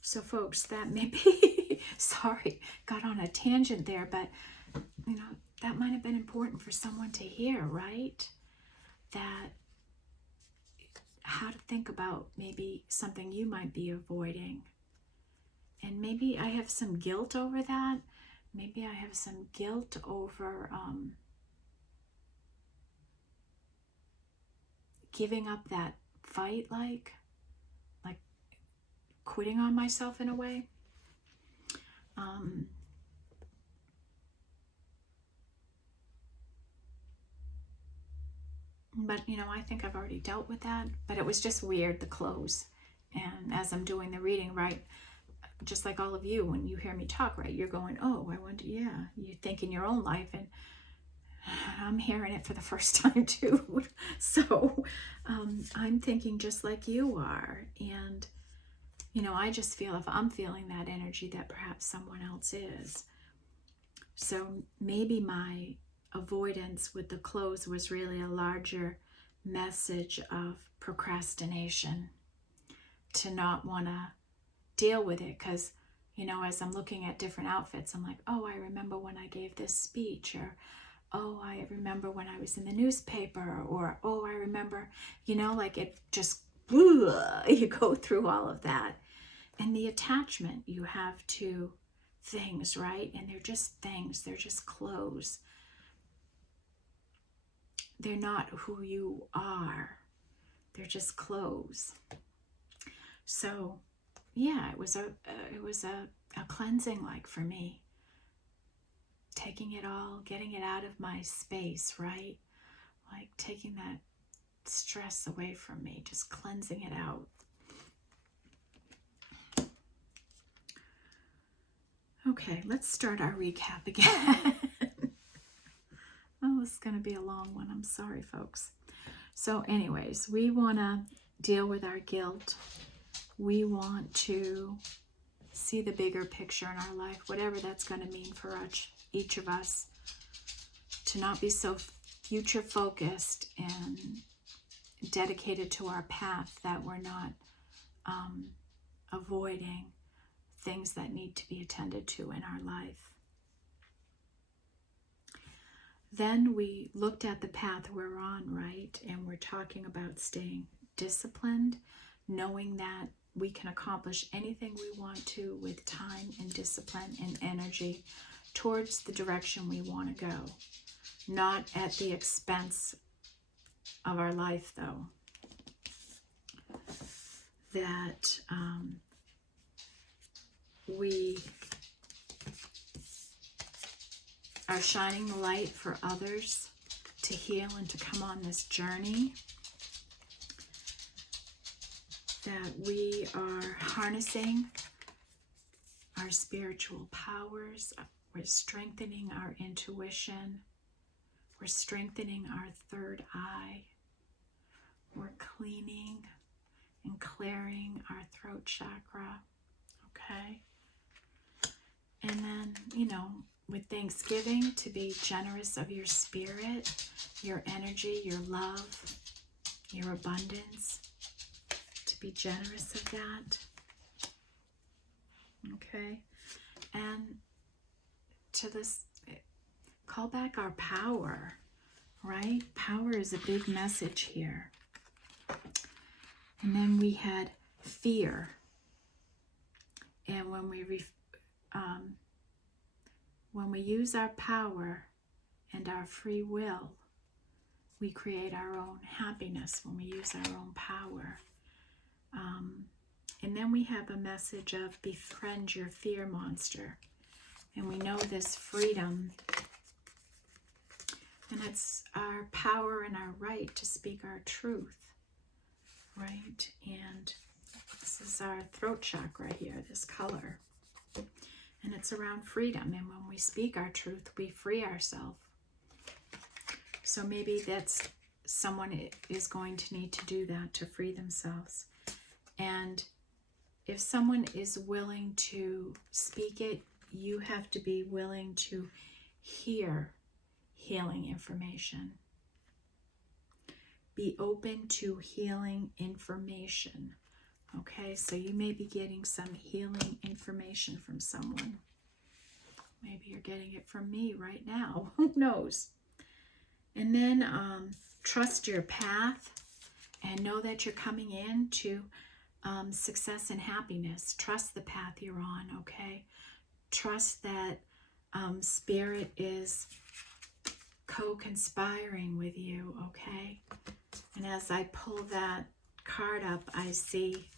So folks, that may be, sorry, got on a tangent there, but that might have been important for someone to hear, right? That how to think about maybe something you might be avoiding. And maybe I have some guilt over that. Maybe I have some guilt over giving up that fight, like quitting on myself in a way. But I think I've already dealt with that. But it was just weird, the clothes. And as I'm doing the reading, right, just like all of you, when you hear me talk, right, you're going, oh, I wonder, yeah, you think in your own life, and I'm hearing it for the first time too. So I'm thinking just like you are. And, I just feel if I'm feeling that energy, that perhaps someone else is. So maybe my avoidance with the clothes was really a larger message of procrastination, to not want to deal with it. Because, as I'm looking at different outfits, I'm like, oh, I remember when I gave this speech, or oh, I remember when I was in the newspaper, or oh, I remember, like it just, you go through all of that. And the attachment you have to things, right? And they're just things, they're just clothes. They're not who you are. They're just clothes. So yeah, it was a cleansing, like, for me, taking it all, getting it out of my space, right? Like taking that stress away from me, just cleansing it out. Okay, let's start our recap again. Oh, this is going to be a long one. I'm sorry, folks. So anyways, we want to deal with our guilt. We want to see the bigger picture in our life, whatever that's going to mean for us, each of us, to not be so future focused and dedicated to our path that we're not avoiding things that need to be attended to in our life. Then we looked at the path we're on, right? And we're talking about staying disciplined, knowing that we can accomplish anything we want to with time and discipline and energy towards the direction we want to go. Not at the expense of our life, though. That we are shining the light for others to heal and to come on this journey. That we are harnessing our spiritual powers. We're strengthening our intuition. We're strengthening our third eye. We're cleaning and clearing our throat chakra. Okay? And then, with Thanksgiving, to be generous of your spirit, your energy, your love, your abundance, to be generous of that. Okay? And to this, call back our power, right? Power is a big message here. And then we had fear. And when we use our power and our free will, we create our own happiness when we use our own power. And then we have a message of befriend your fear monster. And we know this freedom, and it's our power and our right to speak our truth, right? And this is our throat chakra here, this color. And it's around freedom. And when we speak our truth, we free ourselves. So maybe that's someone is going to need to do that to free themselves. And if someone is willing to speak it, you have to be willing to hear healing information. Be open to healing information. Okay, so you may be getting some healing information from someone. Maybe you're getting it from me right now. Who knows? And then trust your path and know that you're coming in to success and happiness. Trust the path you're on, okay? Trust that Spirit is co-conspiring with you, okay? And as I pull that card up, I see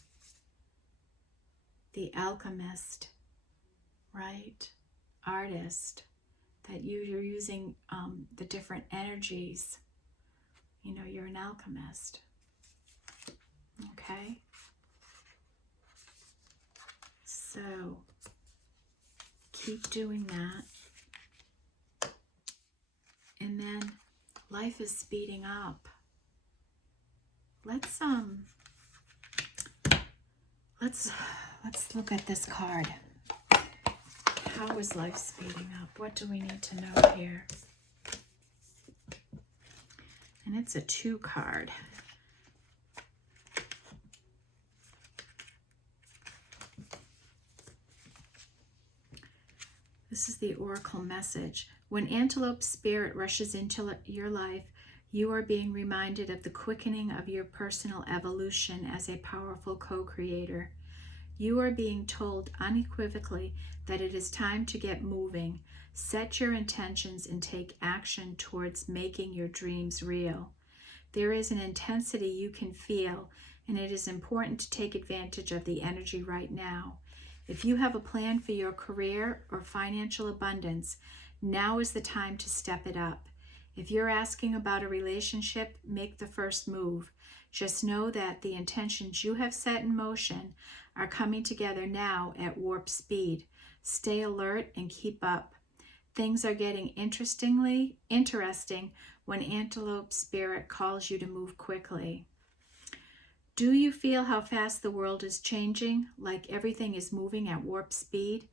the alchemist, right? Artist, that you're using the different energies. You're an alchemist, okay? So keep doing that. And then life is speeding up. Let's look at this card. How is life speeding up? What do we need to know here? And it's a 2 card. This is the oracle message. When Antelope Spirit rushes into your life, you are being reminded of the quickening of your personal evolution as a powerful co-creator. You are being told unequivocally that it is time to get moving. Set your intentions and take action towards making your dreams real. There is an intensity you can feel and it is important to take advantage of the energy right now. If you have a plan for your career or financial abundance, now is the time to step it up. If you're asking about a relationship, make the first move. Just know that the intentions you have set in motion are coming together now at warp speed. Stay alert and keep up. Things are getting interesting when Antelope Spirit calls you to move quickly. Do you feel how fast the world is changing, like everything is moving at warp speed?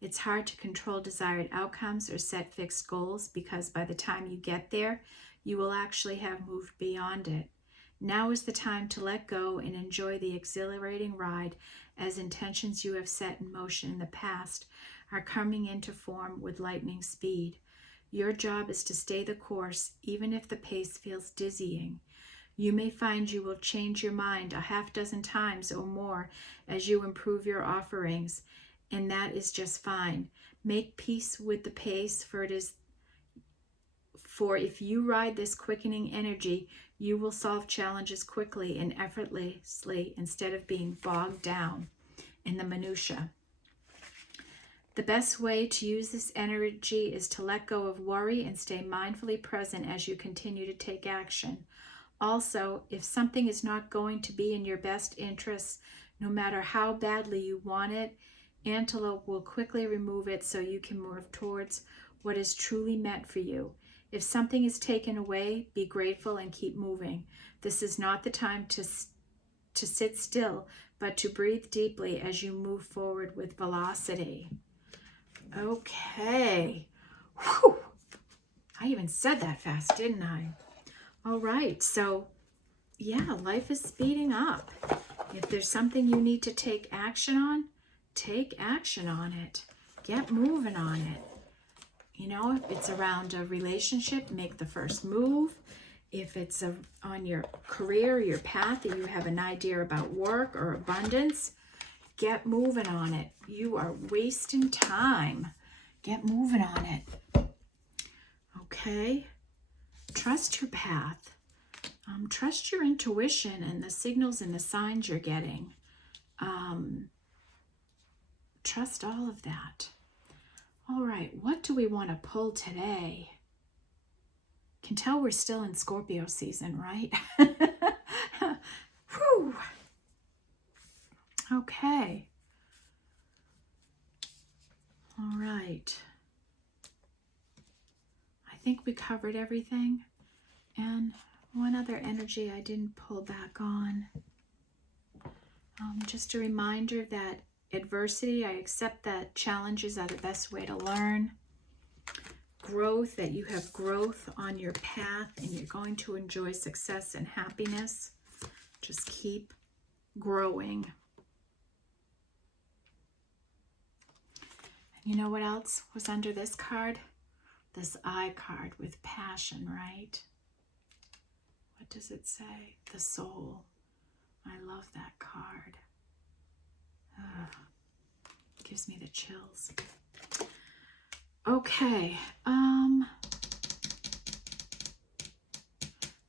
It's hard to control desired outcomes or set fixed goals because by the time you get there, you will actually have moved beyond it. Now is the time to let go and enjoy the exhilarating ride as intentions you have set in motion in the past are coming into form with lightning speed. Your job is to stay the course, even if the pace feels dizzying. You may find you will change your mind a half dozen times or more as you improve your offerings, and that is just fine. Make peace with the pace, for if you ride this quickening energy, you will solve challenges quickly and effortlessly instead of being bogged down in the minutia. The best way to use this energy is to let go of worry and stay mindfully present as you continue to take action. Also, if something is not going to be in your best interests, no matter how badly you want it, Antelope will quickly remove it so you can move towards what is truly meant for you. If something is taken away, be grateful and keep moving. This is not the time to sit still, but to breathe deeply as you move forward with velocity. Okay. Whew. I even said that fast, didn't I? All right. So, yeah, life is speeding up. If there's something you need to take action on, take action on it. Get moving on it. You know, if it's around a relationship, make the first move. If it's on your career, your path, that you have an idea about work or abundance, get moving on it. You are wasting time. Get moving on it. Okay? Trust your path. Trust your intuition and the signals and the signs you're getting. Trust all of that. All right, what do we want to pull today? Can tell we're still in Scorpio season, right? Whew. Okay. All right. I think we covered everything. And one other energy I didn't pull back on. Just a reminder that adversity, I accept that challenges are the best way to learn. Growth, that you have growth on your path and you're going to enjoy success and happiness. Just keep growing. You know what else was under this card? This eye card with passion, right? What does it say? The soul. I love that card. Gives me the chills. Okay.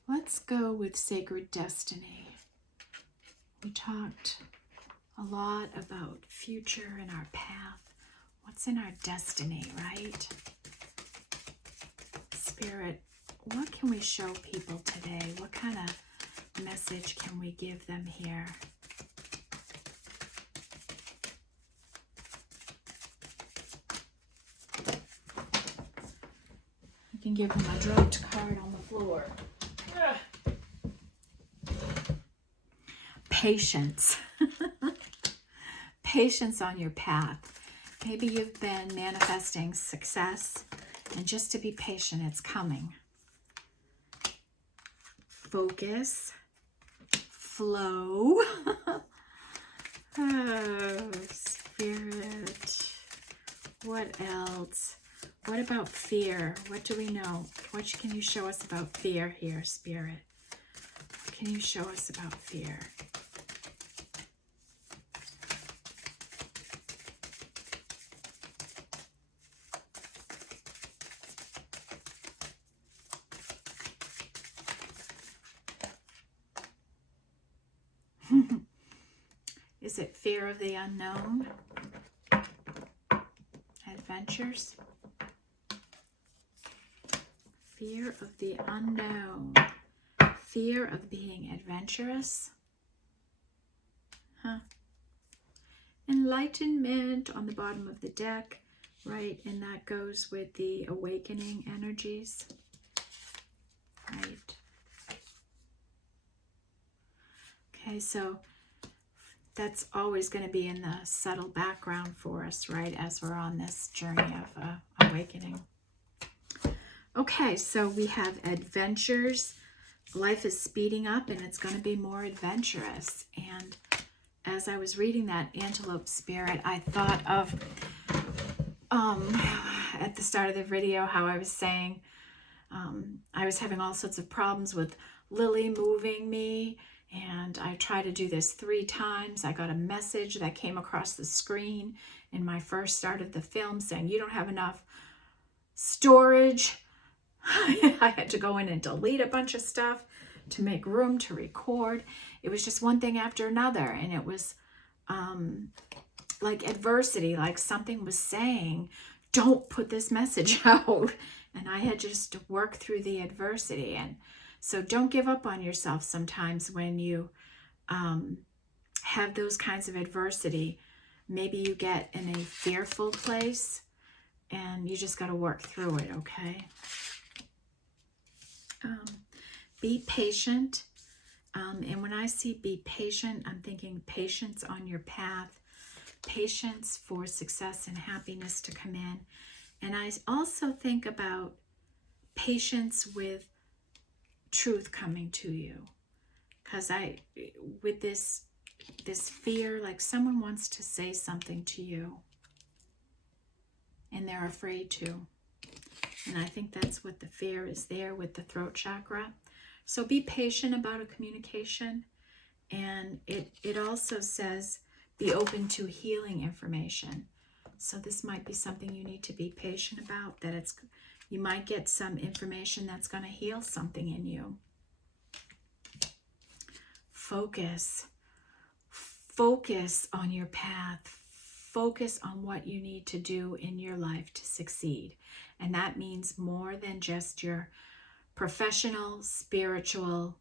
Let's go with Sacred Destiny. We talked a lot about future and our path. What's in our destiny, right? Spirit, what can we show people today? What kind of message can we give them here? I can give them a dropped card on the floor. Patience. Patience on your path. Maybe you've been manifesting success, and just to be patient, it's coming. Focus. Flow. Oh, Spirit. What else? What about fear? What do we know? What can you show us about fear here, Spirit? What can you show us about fear? Is it fear of the unknown? Adventures? Fear of the unknown. Fear of being adventurous? Huh. Enlightenment on the bottom of the deck, right? And that goes with the awakening energies, right? Okay, so that's always going to be in the subtle background for us, right? As we're on this journey of awakening. Okay, so we have adventures. Life is speeding up and it's going to be more adventurous. And as I was reading that Antelope Spirit, I thought of at the start of the video how I was saying I was having all sorts of problems with Lily moving me, and I tried to do this 3 times. I got a message that came across the screen in my first start of the film saying, you don't have enough storage. I had to go in and delete a bunch of stuff to make room to record. It was just one thing after another, and it was like adversity, like something was saying, don't put this message out. And I had just to work through the adversity. And so don't give up on yourself sometimes when you have those kinds of adversity. Maybe you get in a fearful place and you just got to work through it, okay? Be patient. And when I see be patient, I'm thinking patience on your path, patience for success and happiness to come in. And I also think about patience with truth coming to you. Because with this fear, like someone wants to say something to you and they're afraid to. And I think that's what the fear is there with the throat chakra. So be patient about a communication. And it also says be open to healing information. So this might be something you need to be patient about, that you might get some information that's going to heal something in you. Focus. Focus on your path. Focus on what you need to do in your life to succeed. And that means more than just your professional, spiritual,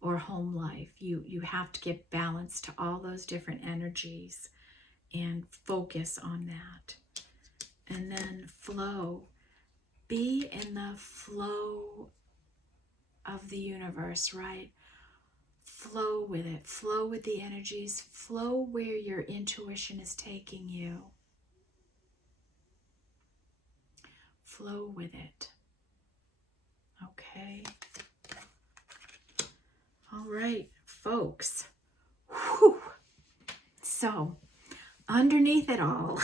or home life. You have to get balance to all those different energies and focus on that. And then flow. Be in the flow of the universe, right? Flow with it. Flow with the energies. Flow where your intuition is taking you. Flow with it. Okay. All right, folks. Whew. So, underneath it all,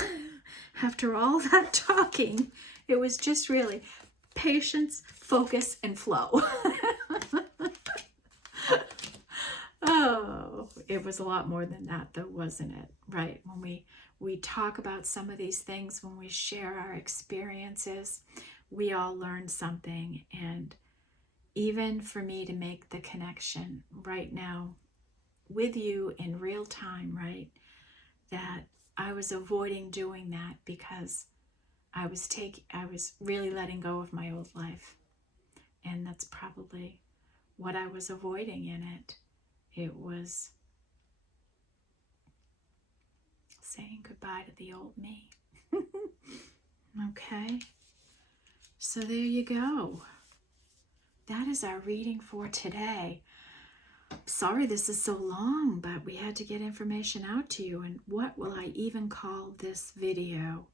after all that talking, it was just really patience, focus, and flow. Oh, it was a lot more than that, though, wasn't it? Right? When we talk about some of these things, when we share our experiences, we all learn something. And even for me to make the connection right now with you in real time, right? That I was avoiding doing that because I was really letting go of my old life. And that's probably what I was avoiding in it. It was saying goodbye to the old me. Okay. So there you go. That is our reading for today. Sorry this is so long, but we had to get information out to you. And what will I even call this video?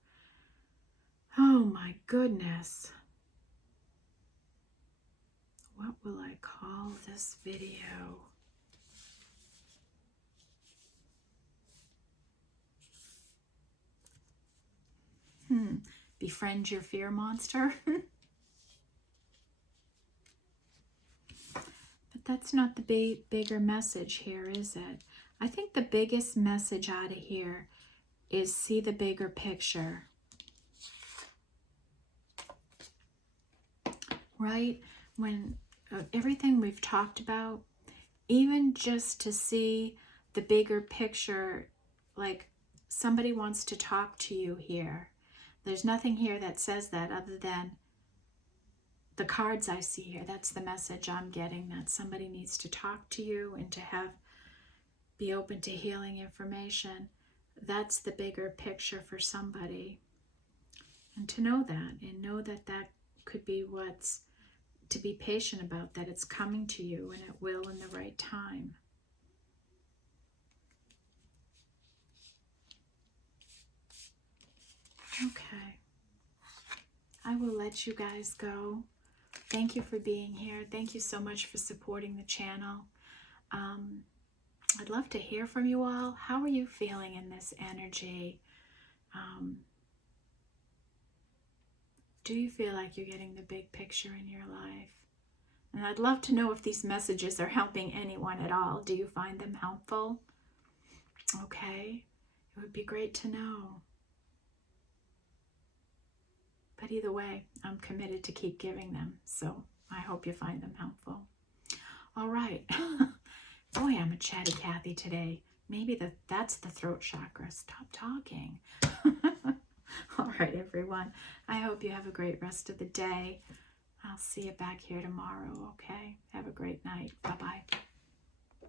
Oh my goodness. What will I call this video? Befriend your fear monster? But that's not the bigger message here, is it? I think the biggest message out of here is see the bigger picture. Right? When everything we've talked about, even just to see the bigger picture like somebody wants to talk to you here. There's nothing here that says that other than the cards I see here. That's the message I'm getting, that somebody needs to talk to you and to be open to healing information. That's the bigger picture for somebody. And to know that, and know that that could be what's to be patient about, that it's coming to you and it will in the right time. Okay. I will let you guys go. Thank you for being here. Thank you so much for supporting the channel. I'd love to hear from you all. How are you feeling in this energy? Do you feel like you're getting the big picture in your life? And I'd love to know if these messages are helping anyone at all. Do you find them helpful? Okay. It would be great to know. But either way, I'm committed to keep giving them. So I hope you find them helpful. All right. Boy, I'm a chatty Cathy today. Maybe that's the throat chakra. Stop talking. All right, everyone. I hope you have a great rest of the day. I'll see you back here tomorrow, okay? Have a great night. Bye-bye.